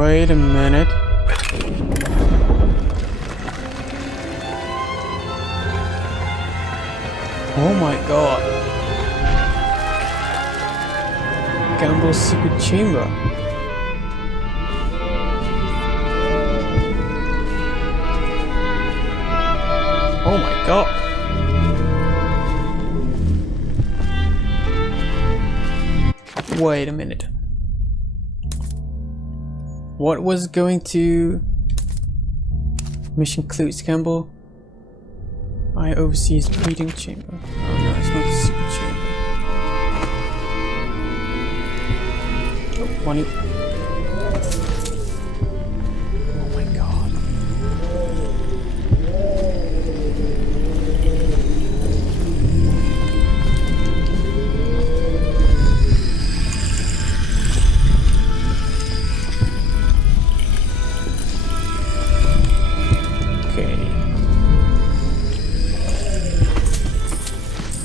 Wait a minute. Oh my god. Gamble's secret chamber. Oh my god. Wait a minute. What was going to... Mission clues, Campbell. I oversee his breeding chamber. Oh no, it's not the secret chamber. Oh, money. Oh my god.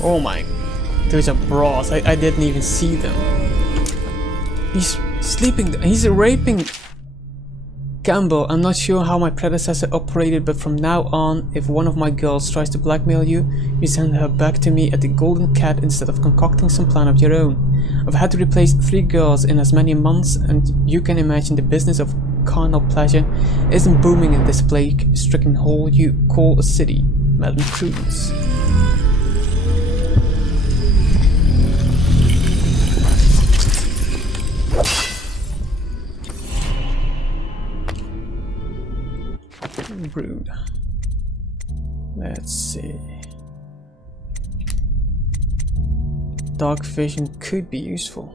Oh my, those are bras. I didn't even see them. He's sleeping, he's raping Gamble. I'm not sure how my predecessor operated, but from now on, if one of my girls tries to blackmail you, you send her back to me at the Golden Cat instead of concocting some plan of your own. I've had to replace 3 girls in as many months, and you can imagine the business of carnal pleasure isn't booming in this plague-stricken hole you call a city, Madam Prudence. Rude. Let's see. Dark vision could be useful.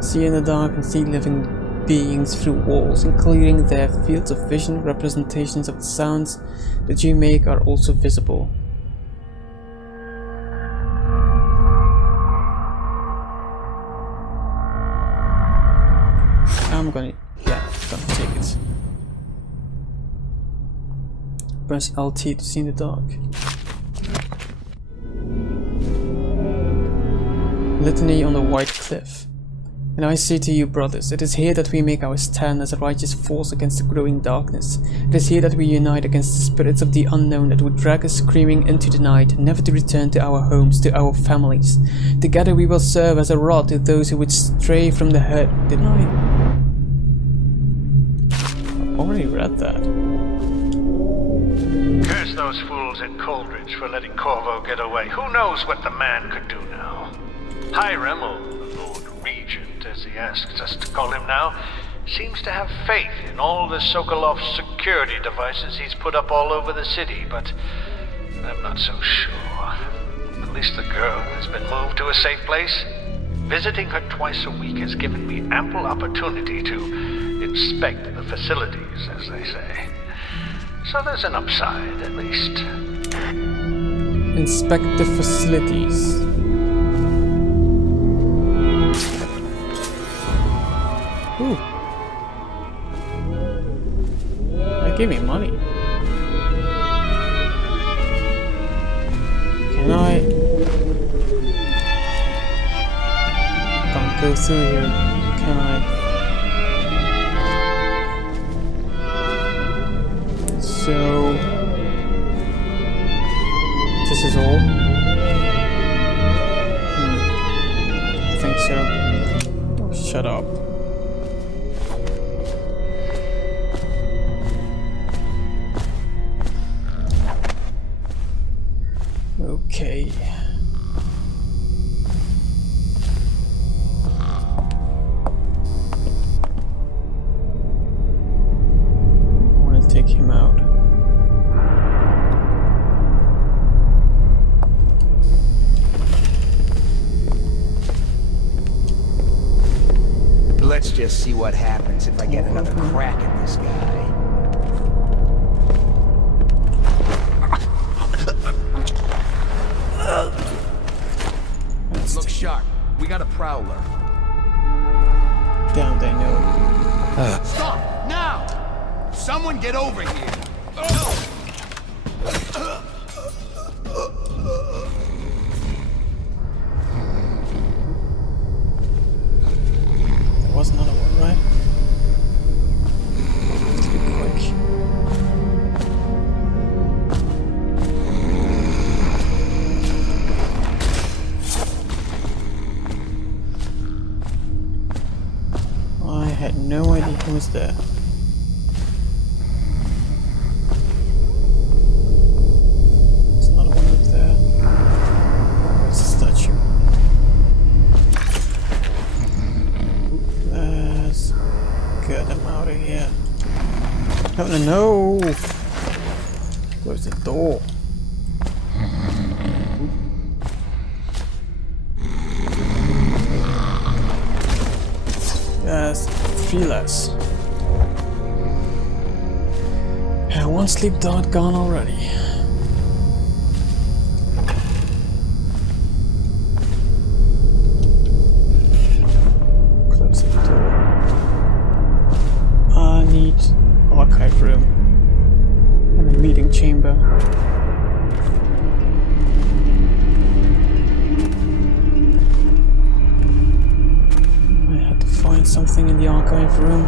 See in the dark and see living beings through walls, including their fields of vision. Representations of the sounds that you make are also visible. I'm gonna take it. Press LT to see in the dark. Litany on the White Cliff. And I say to you, brothers, it is here that we make our stand as a righteous force against the growing darkness. It is here that we unite against the spirits of the unknown that would drag us screaming into the night, never to return to our homes, to our families. Together we will serve as a rod to those who would stray from the herd. Didn't I? Already read that. Curse those fools in Coldridge for letting Corvo get away. Who knows what the man could do now? Hiram, or the Lord Regent as he asks us to call him now, seems to have faith in all the Sokolov's security devices he's put up all over the city, but I'm not so sure. At least the girl has been moved to a safe place. Visiting her twice a week has given me ample opportunity to inspect the facilities, as they say. So there's an upside, at least. Inspect the facilities. Ooh. That gave me money. Can I? Can't go through here. Can I? So this is all? I think so. Oh, shut up. Okay. I want to take him out. Let's just see what happens if I get another crack at this guy. Look sharp. We got a prowler. Damn, they know. Stop! Now! Someone get over here! had no idea who was there. There's another one up there. Where's the statue? Let's get them out of here. No, no, no! Close the door. Yes, 3 less. Yeah, 1 sleep dart gone already. Close the door. I need archive room and a meeting chamber. Find something in the archive room.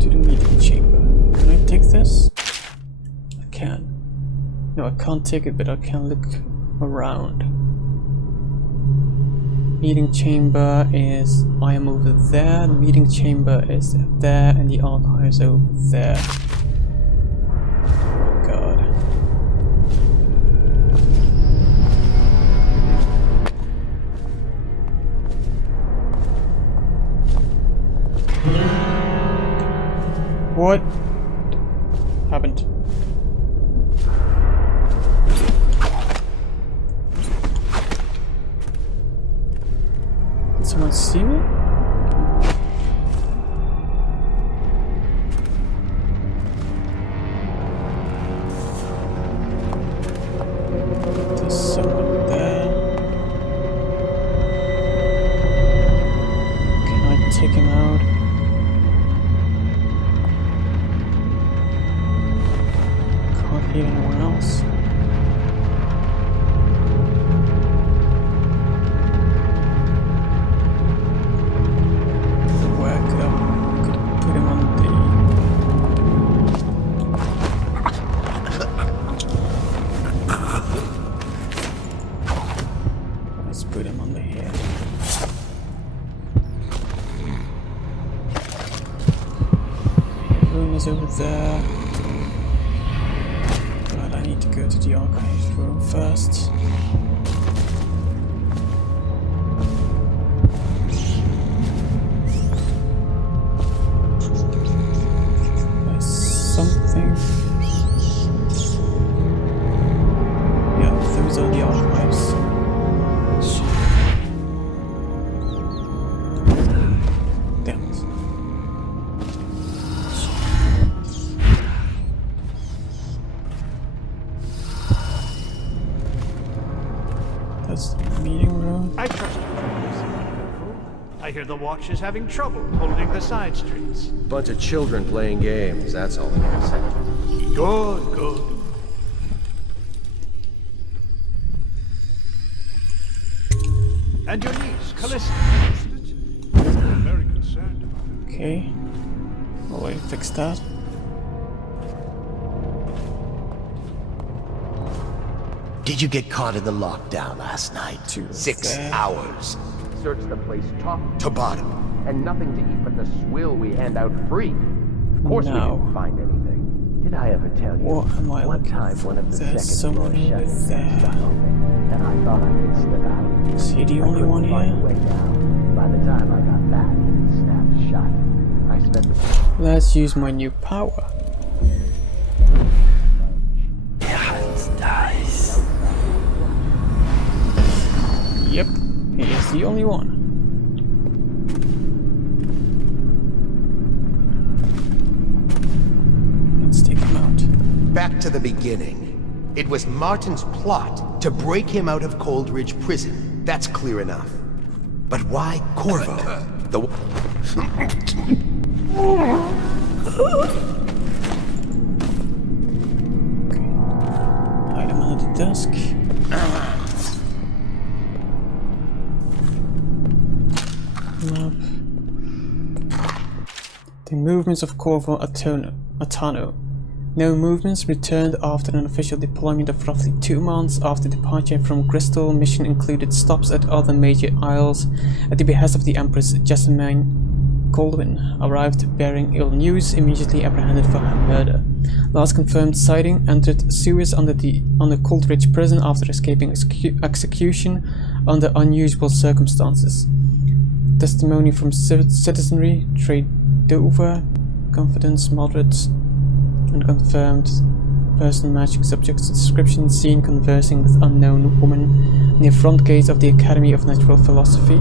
To the meeting chamber. Can I take this? I can. No, I can't take it, but I can look around. Meeting chamber is... I am over there, the meeting chamber is there, and the archive is over there. Oh god. What happened? Did someone see me? There's someone there. Can I take him out? Anyone else? Where could I put him on the... Let's put him on the head. The room is over there. I need to go to the archive room first. There's something. Yeah, those are the archives. Damn it. That's the meeting room. I trust you. I hear the watch is having trouble holding the side streets. Bunch of children playing games, that's all I can say. Good, good. And your niece, Callista, isn't it? I'm very concerned about her. Okay. Already fixed that. Did you get caught in the lockdown last night? 6 hours. Search the place top To bottom. and nothing to eat but the swill we hand out free. Of course we No. didn't find anything. Did I ever tell you? What am I One looking time for? one of the There's second floor someone over shutters there. stuck on me, and I thought I could slip out. Is he the I only couldn't one find a here? way down. By the time I got back, it snapped shut. I spent the Let's use my new power. Yep, he is the only one. Let's take him out. Back to the beginning. It was Martin's plot to break him out of Coldridge Prison. That's clear enough. But why Corvo? The... Hide him under the desk. Map. The movements of Corvo Atano No movements returned after an official deployment of roughly 2 months after departure from Crystal. Mission included stops at other major isles at the behest of the Empress. Jessamine Goldwyn arrived bearing ill news, immediately apprehended for her murder. Last confirmed sighting: entered Suez under Coldridge prison after escaping execution under unusual circumstances. Testimony from citizenry: trade Dover, confidence moderate, unconfirmed. Person matching subject's description: seen conversing with unknown woman near front gate of the Academy of Natural Philosophy.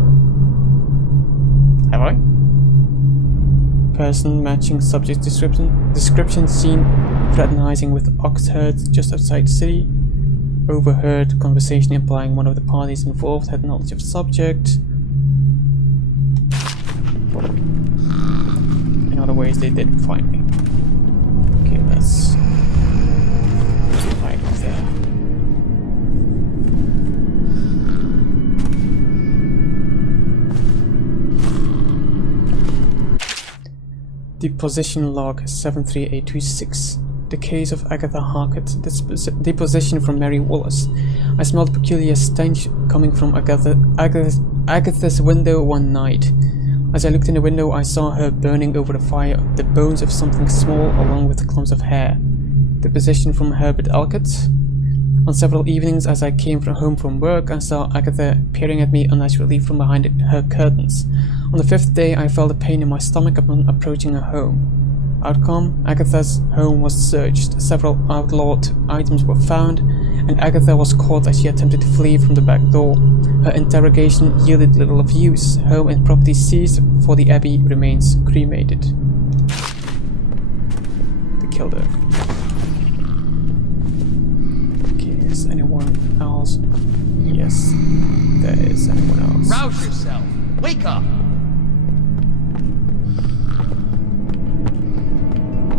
Have I? Person matching subject description: seen fraternizing with oxherds just outside city. Overheard conversation implying one of the parties involved had knowledge of subject. In other ways, they did find me. Okay, let's hide there. Deposition log 73826. The case of Agatha Harkett. Deposition from Mary Wallace. I smelled a peculiar stench coming from Agatha's window one night. As I looked in the window, I saw her burning over the fire, the bones of something small along with clumps of hair. Deposition from Herbert Alcott. On several evenings as I came home from work, I saw Agatha peering at me unnaturally from behind her curtains. On the 5th day, I felt a pain in my stomach upon approaching her home. Outcome: Agatha's home was searched, several outlawed items were found, and Agatha was caught as she attempted to flee from the back door. Her interrogation yielded little of use. Home and property seized, for the Abbey remains cremated. They killed her. Okay, is anyone else? Yes, there is anyone else. Rouse yourself! Wake up!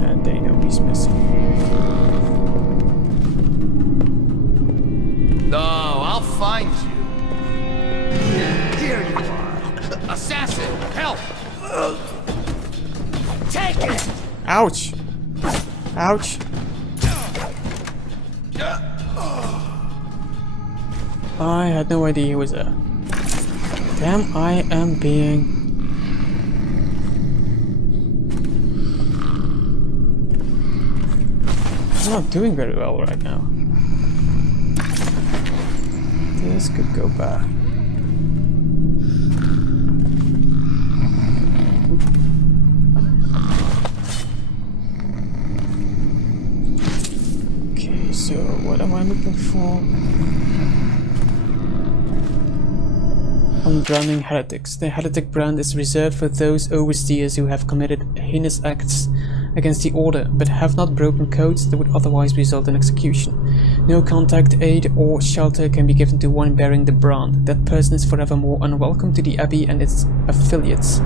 And they know he's missing. No, I'll find you. Here you are. Assassin, help! Take it! Ouch! Ouch! I had no idea he was there. Damn, I am being... I'm not doing very well right now. This could go bad. Okay, so what am I looking for? Unbranding heretics. The heretic brand is reserved for those overseers who have committed heinous acts against the order, but have not broken codes that would otherwise result in execution. No contact, aid, or shelter can be given to one bearing the brand. That person is forevermore unwelcome to the Abbey and its affiliates.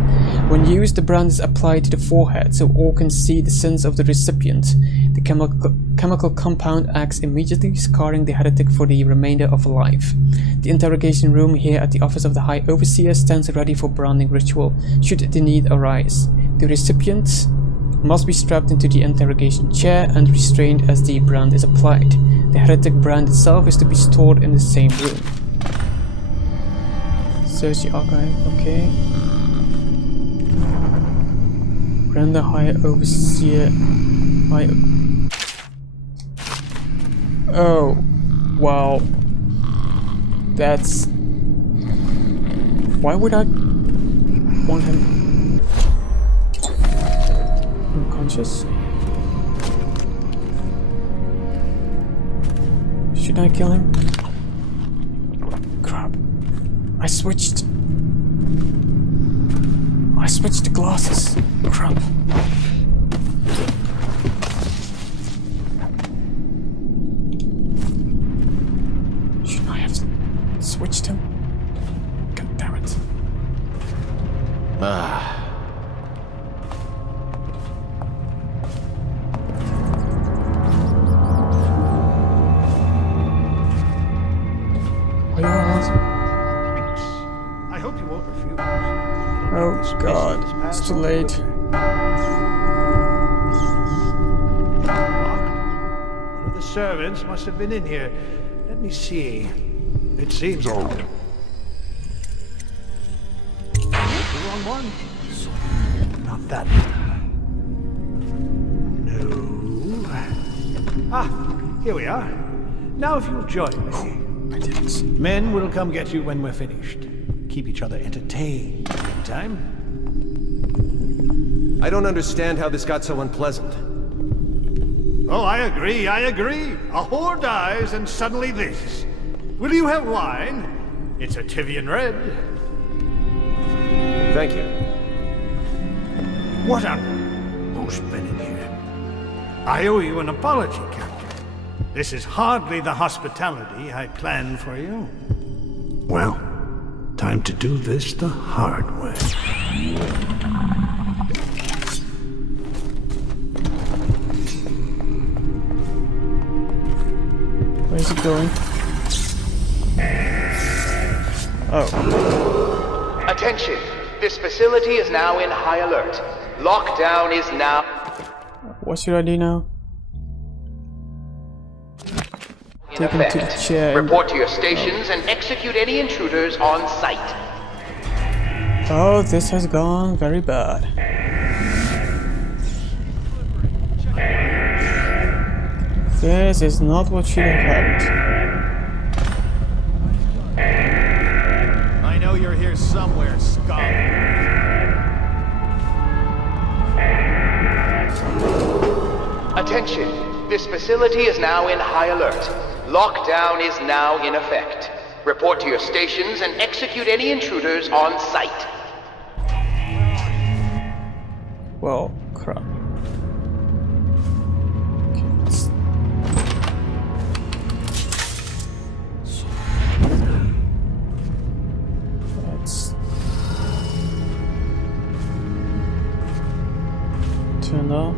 When used, the brand is applied to the forehead, so all can see the sins of the recipient. The chemical compound acts immediately, scarring the heretic for the remainder of life. The interrogation room here at the office of the High Overseer stands ready for branding ritual, should the need arise. The recipient must be strapped into the interrogation chair and restrained as the brand is applied. The heretic brand itself is to be stored in the same room. Search the archive, okay. Brand the High Overseer. Oh, wow. That's... Why would I want him unconscious? Should I kill him? Crap. I switched the glasses. Crap. Should I have switched him? God damn it. I hope you won't refuse. Oh god, it's too late. Locked servants must have been in here. Let me see. It seems... The wrong one? Not that one. No. Ah, here we are. Now if you'll join me. I didn't. Men will come get you when we're finished. Keep each other entertained. Time? I don't understand how this got so unpleasant. Oh, I agree. A whore dies and suddenly this. Will you have wine? It's a Tivian red. Thank you. What on... Who's been in here? I owe you an apology, Captain. This is hardly the hospitality I planned for you. Well, time to do this the hard way. Where's it going? Oh. Attention! This facility is now in high alert. Lockdown is now... What should I do now? in Take him to the effect. chair. Report to your stations and execute any intruders on site. Oh, this has gone very bad. This is not what should have happened. I know you're here somewhere, scum. Attention! This facility is now in high alert. Lockdown is now in effect. Report to your stations and execute any intruders on site. Well, crap. Okay, let's turn off.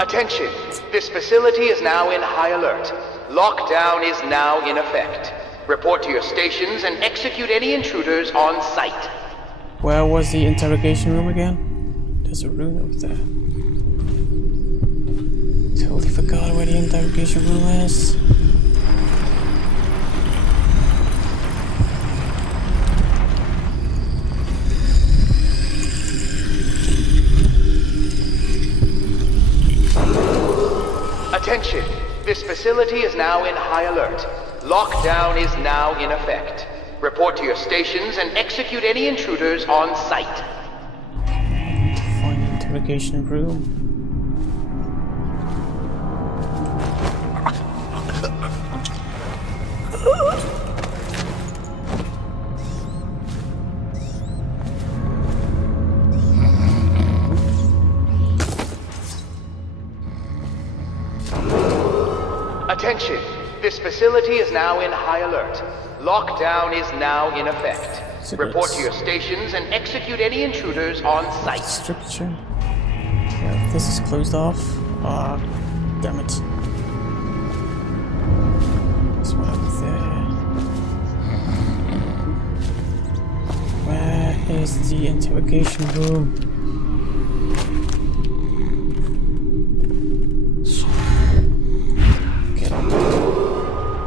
Attention! This facility is now in high alert. Lockdown is now in effect. Report to your stations and execute any intruders on site. Where was the interrogation room again? There's a room over there. Totally forgot where the interrogation room is. Attention! This facility is now in high alert. Lockdown is now in effect. Report to your stations and execute any intruders on site. Find the interrogation room. Attention! This facility is now in high alert. Lockdown is now in effect. Report to your stations and execute any intruders on site. Structure. Yeah, this is closed off. Ah, damn it. This one over there. Where is the interrogation room?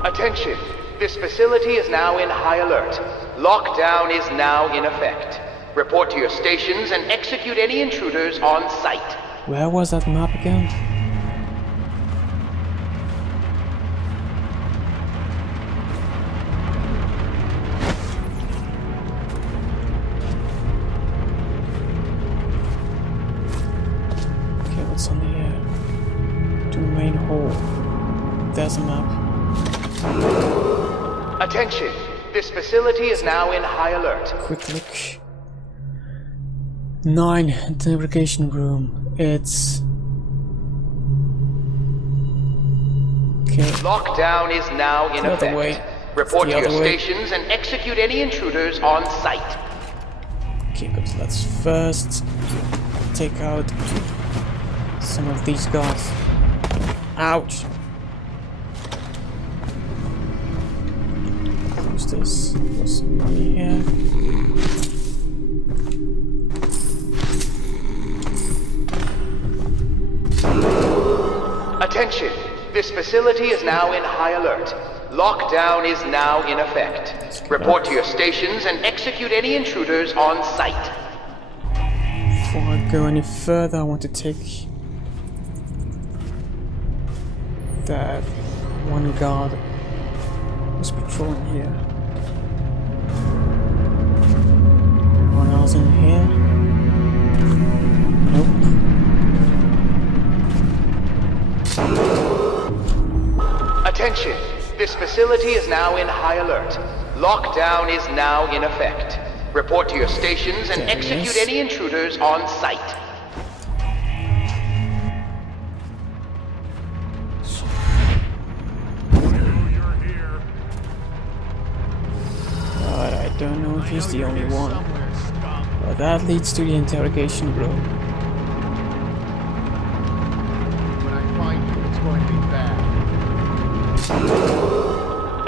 Attention! This facility is now in high alert. Lockdown is now in effect. Report to your stations and execute any intruders on site. Where was that map again? Okay, what's on here? To the main hall. There's a map. Attention! This facility is now in high alert. Quick look. 9, interrogation room. It's... Okay. Lockdown is now in The other way. effect. Report The to your other way. stations and execute any intruders on site. Okay, but let's first take out some of these guys. Ouch! What's this? What's some money here? Attention! This facility is now in high alert. Lockdown is now in effect. Report to your stations and execute any intruders on site. Before I go any further, I want to take that one guard who's patrolling here. Anyone else in here? Nope. Attention! This facility is now in high alert. Lockdown is now in effect. Report to your stations and execute any intruders on site. But I don't know if he's the only one. But that leads to the interrogation room. When I find you, it's going to be bad.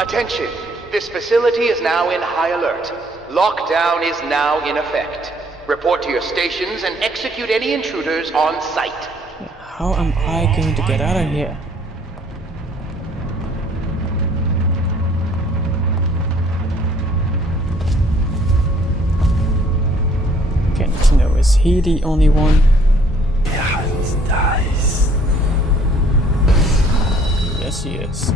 Attention! This facility is now in high alert. Lockdown is now in effect. Report to your stations and execute any intruders on site. How am I going to get out of here? Okay, I need to know, is he the only one? Yes, he is.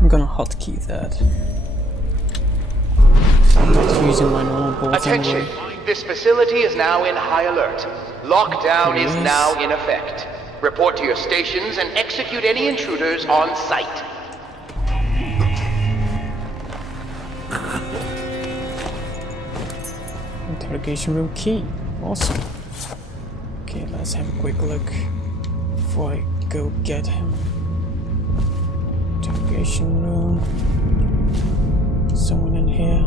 I'm gonna hotkey that. Just using my normal bolts. Attention! Anyway. This facility is now in high alert. Lockdown is now in effect. Report to your stations and execute any intruders on site. Interrogation room key. Awesome. Okay, let's have a quick look before I go get him. Interrogation room. Someone in here?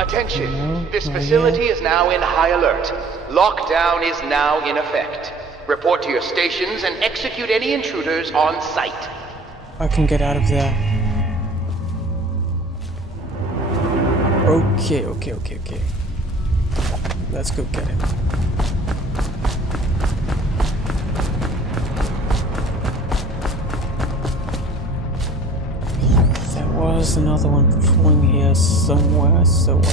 Attention! No, This not facility yet. is now in high alert. Lockdown is now in effect. Report to your stations and execute any intruders on site. I can get out of there. Okay. Let's go get him. There was another one patrolling here somewhere, so I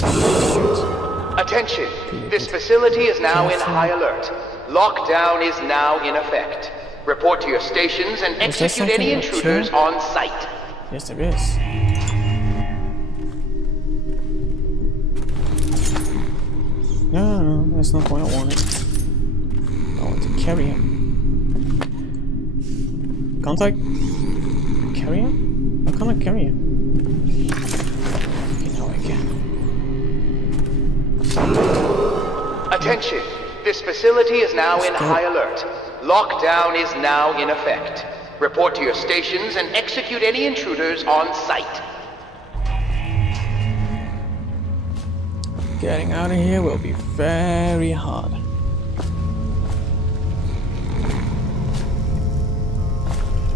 should. Attention! This facility is now in high alert. Lockdown is now in effect. Report to your stations and there execute any something up intruders here? on site. Yes, there is. No, that's not what I wanted. I want to carry him. Can't I carry him? How can I carry him? Okay, now I can. Attention! This facility is now in high alert. Lockdown is now in effect. Report to your stations and execute any intruders on site. Getting out of here will be very hard.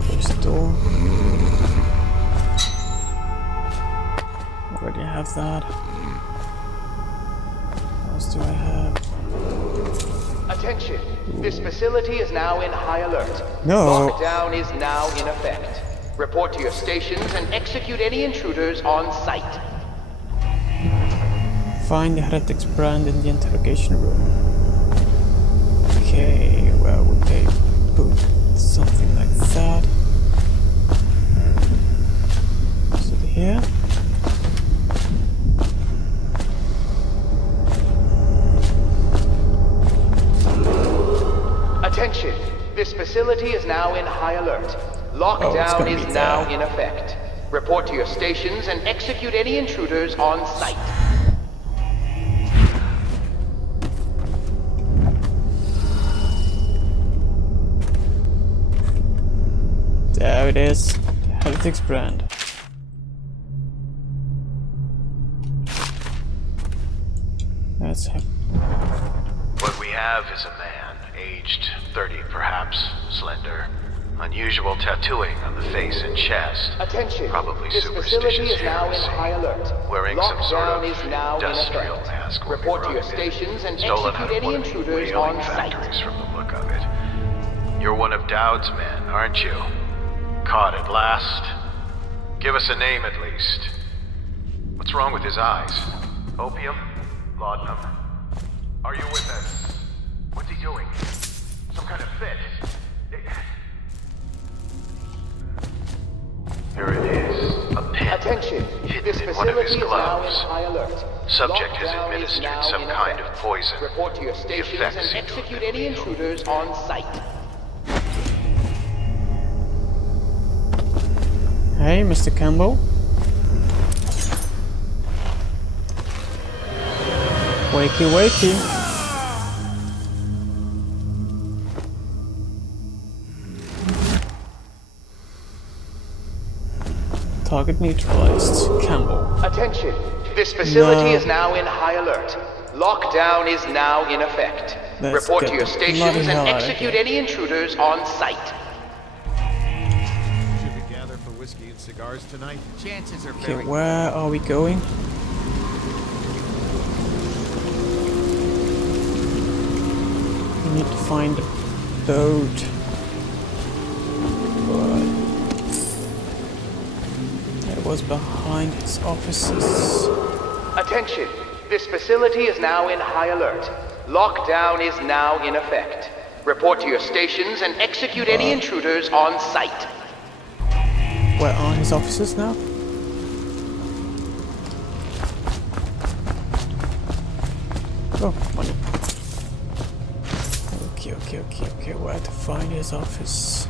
Close the door. Already have that. What else do I have? Attention! This facility is now in high alert. No. Lockdown is now in effect. Report to your stations and execute any intruders on site. Find the heretic's brand in the interrogation room. Okay, where would they put something like that? Is it here? Attention! This facility is now in high alert. Lockdown gonna is be now there. in effect. Report to your stations and execute any intruders on site. There it is. The heretic's brand. Let's have. What we have is a man, aged 30 perhaps, slender, Unusual tattooing on the face and chest. Attention. Probably This facility superstitious is now in heresy. high alert. Wearing some sort of Lockdown is now in industrial effect. mask will be Report to your rugged. stations and Stolen out execute of any one of the intruders whaling on site. factories from the look of it. You're one of Dowd's men, aren't you? Caught at last? Give us a name at least. What's wrong with his eyes? Opium? Laudanum? Are you with us? What's he doing? Some kind of fit? Here it is. A pen. Attention. Hidden This in one of his facility is now in gloves. high alert. Subject has Lockdown is administered now some in kind of effect. poison. Report to your The stations effects and seem to have execute been any lethal. intruders on site. Hey, Mr. Campbell. Wakey, wakey. Target neutralized. Campbell. Attention. This facility No. is now in high alert. Lockdown is now in effect. Let's Report get to your the stations bloody hell and out of execute here. any intruders on site. Should we gather for whiskey and cigars tonight? Chances are Okay, very where are we going? We need to find a boat. But it was behind his offices. Attention. This facility is now in high alert. Lockdown is now in effect. Report to your stations and execute any intruders on site. Where are his offices now? Oh, money. Okay, where to find his office?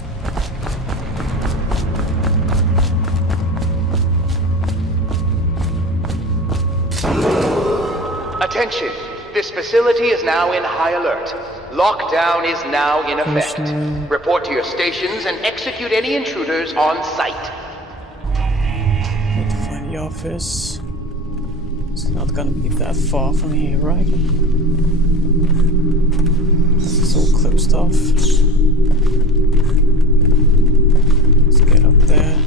Attention. This facility is now in high alert. Lockdown is now in effect. Commissioner. Report to your stations and execute any intruders on site. Need to find the office. It's not gonna be that far from here, right? This is all closed off. Let's get up there.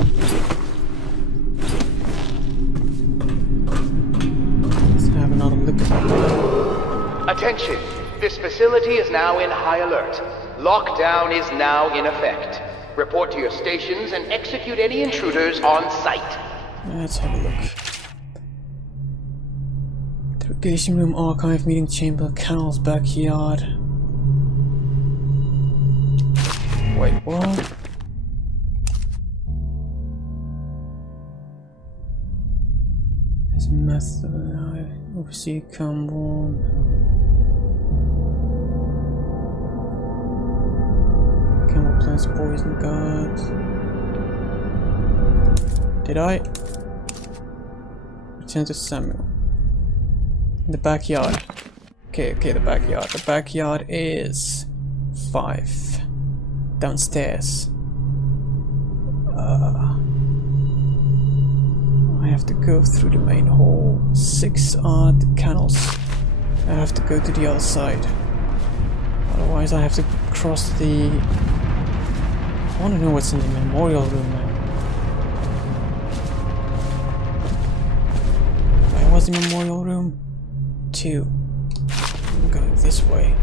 Let's have another look at that. Attention. This facility is now in high alert. Lockdown is now in effect. Report to your stations and execute any intruders on site. Let's have a look. Interrogation room, archive, meeting chamber, Carol's backyard. Wait, what? There's a method. Oversee Campbell. Campbell plants poison guards. Did I? Return to Samuel. The backyard. Okay, the backyard. The backyard is 5. Downstairs. I have to go through the main hall. 6 are the kennels. I have to go to the other side. Otherwise I have to cross the... I want to know what's in the memorial room now. Where was the memorial room? 2. I'm going this way.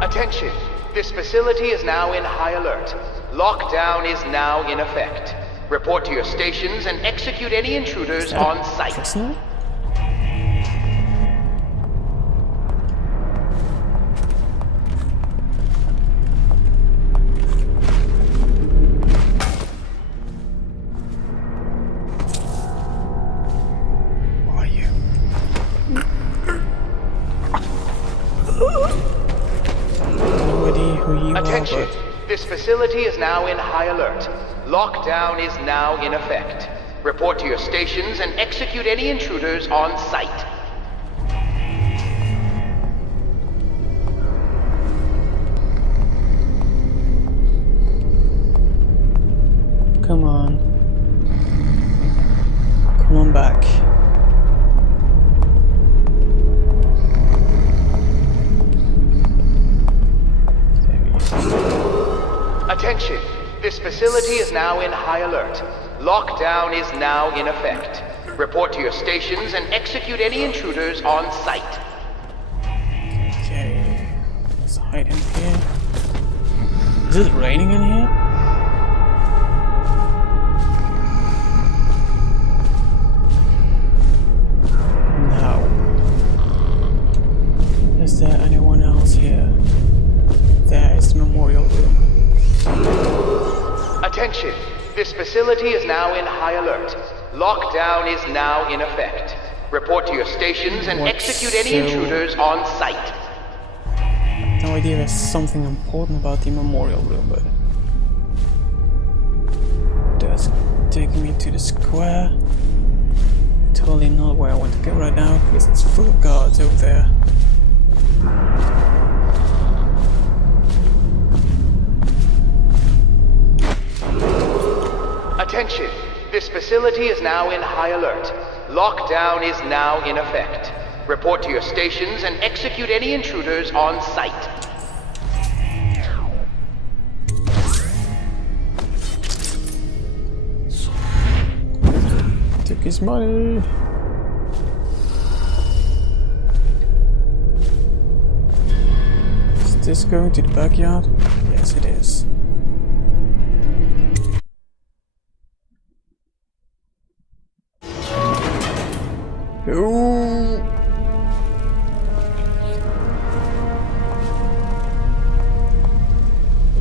Attention. This facility is now in high alert. Lockdown is now in effect. Report to your stations and execute any intruders on site. Prisoner? Who are you? Nobody who you Attention. are, but This facility is now in high alert. Lockdown is now in effect. Report to your stations and execute any intruders on site. come on. Come on back. Attention! This facility is now in high alert. Lockdown is now in effect. Report to your stations and execute any intruders on site. Okay. Let's hide in here. Is it raining in here? No. Is there anyone else here? There is the memorial room. Attention! This facility is now in high alert. Lockdown is now in effect. Report to your stations and execute any intruders on site. No idea there's something important about the memorial room, but that's taking me to the square. Totally not where I want to go right now because it's full of guards over there. Attention! This facility is now in high alert. Lockdown is now in effect. Report to your stations and execute any intruders on site. Took his money. Is this going to the backyard? Yes, it is. Oh.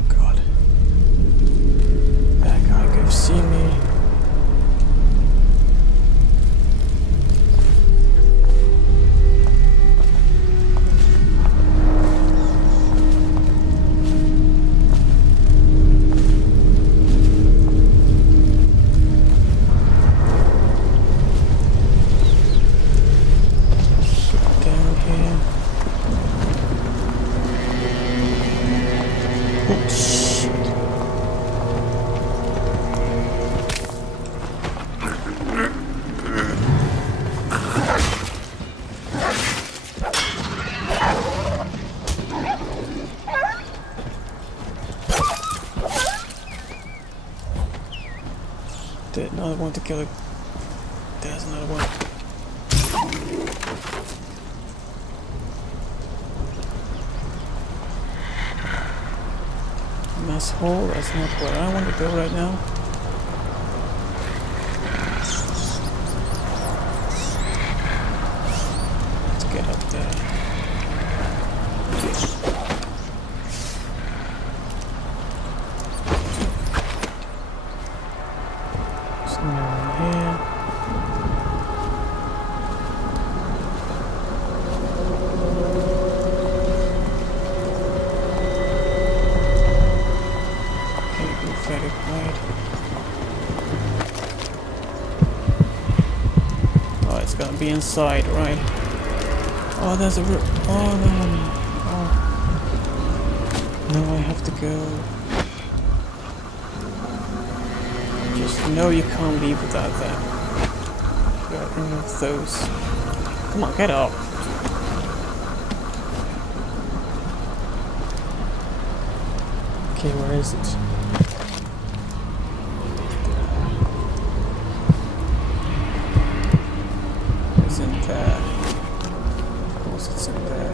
God. That guy could have seen me. Did not want to kill it. There's another one. Mess hole, that's not where I want to go right now. Let's get up there. There's no one here. Very quiet. Oh, it's gonna be inside, right? Oh, there's a room. Oh, no. Oh. No, I have to go. Just know you can't leave without that. Got any of those. Come on, get up. Okay, where is it? In there. Of course it's in there.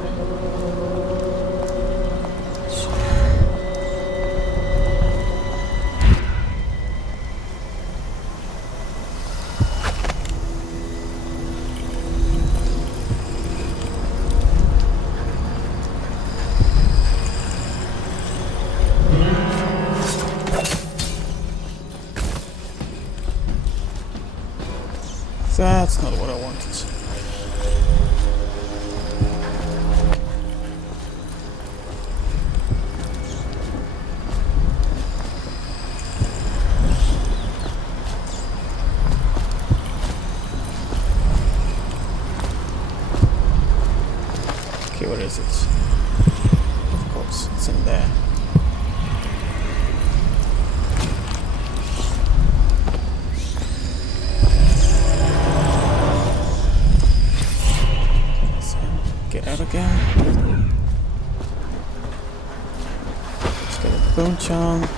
That's not what I wanted. Okay, what is it? Of course, it's in there. Get out again. Let's get a bone chunk.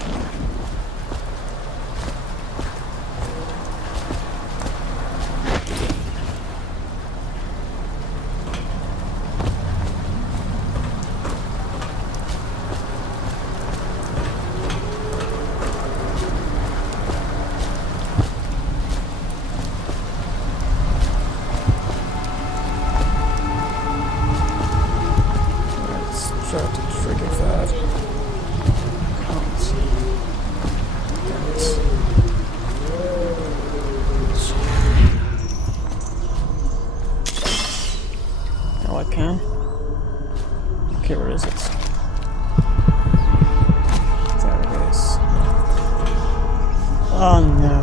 Oh no.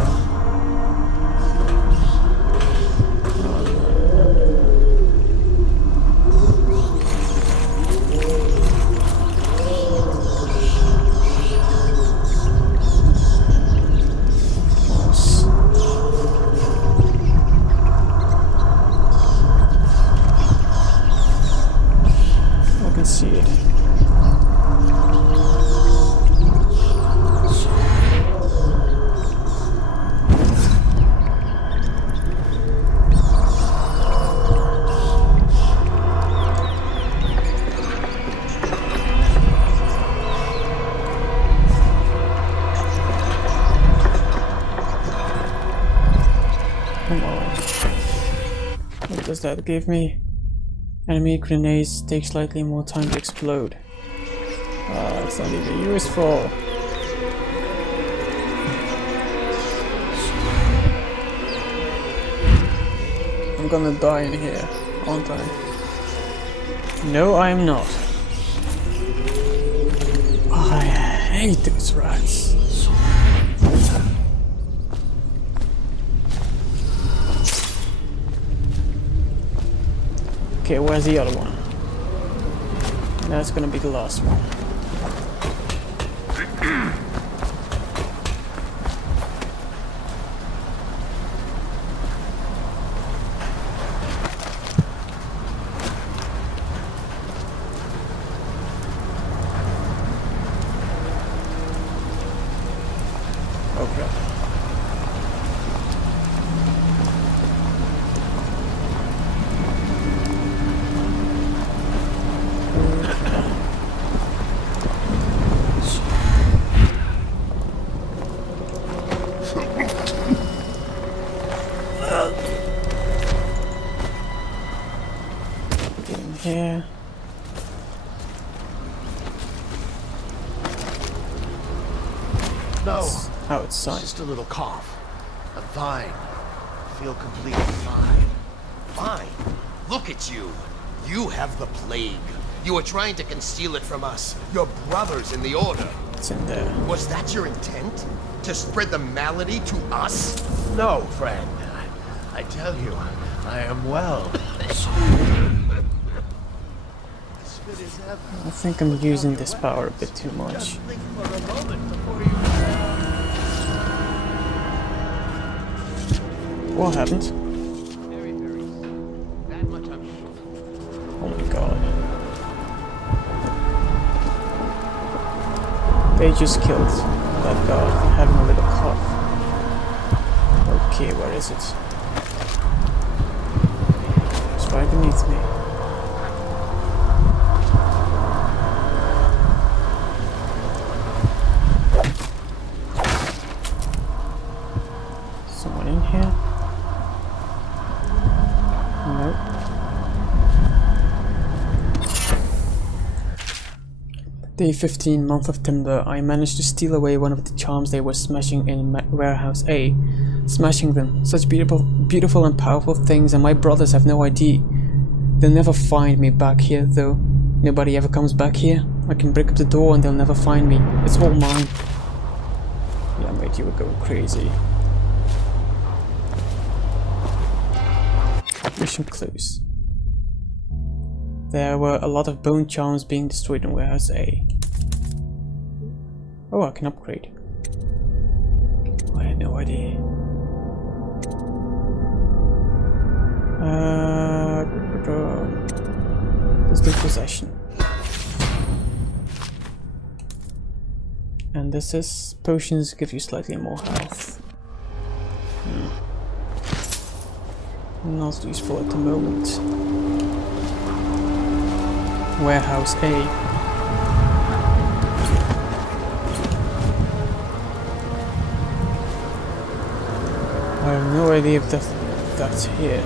I can see it. Come on. What does that give me? Enemy grenades take slightly more time to explode. It's not even useful. I'm gonna die in here, aren't I? No, I'm not. I hate those rats. Okay, where's the other one? That's gonna be the last one. Okay. Get in here. No, How it's signed. just a little cough. I'm fine. I feel completely fine. Fine. Look at you. You have the plague. You are trying to conceal it from us, your brothers in the Order. It's in there. Was that your intent? To spread the malady to us? No, friend. I tell you, I am well. As fit as ever. I think I'm using this power a bit too much. Think for a moment before you... What happened? Very, very. That much I'm sure. Oh my god. They just killed that guy for having a little cough. Okay, where is it? It's right beneath me. Someone in here? Nope. Day 15, month of Timber. I managed to steal away one of the charms they were smashing in warehouse A. Smashing them. Such beautiful and powerful things, and my brothers have no idea. They'll never find me back here, though. Nobody ever comes back here. I can break up the door and they'll never find me. It's all mine. Yeah, mate, you were going crazy. Mission clues. There were a lot of bone charms being destroyed in warehouse A. Oh, I can upgrade. I had no idea. Let's do possession. And this is potions give you slightly more health. Not useful at the moment. Warehouse A. I have no idea if that's here.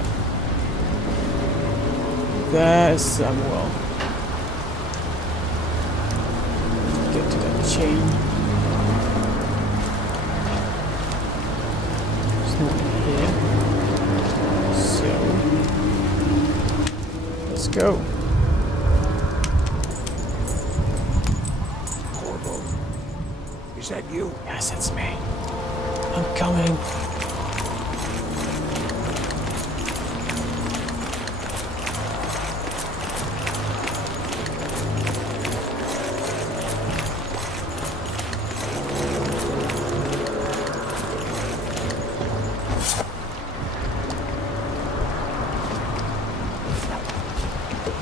There's Samuel. Get to that chain. There's no one here. So let's go. Is that you? Yes, it's me. I'm coming.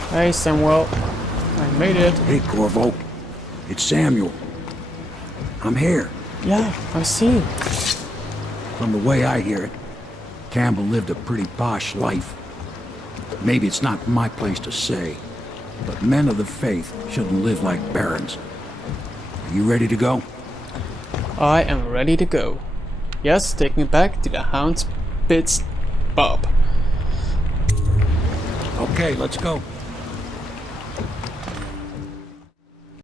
Hey Samuel, I made it. Hey, Corvo. It's Samuel. I'm here. Yeah, I see. From the way I hear it, Campbell lived a pretty posh life. Maybe it's not my place to say, but men of the faith shouldn't live like barons. Are you ready to go? I am ready to go. Yes, take me back to the Hound's Pits pub. Okay, let's go.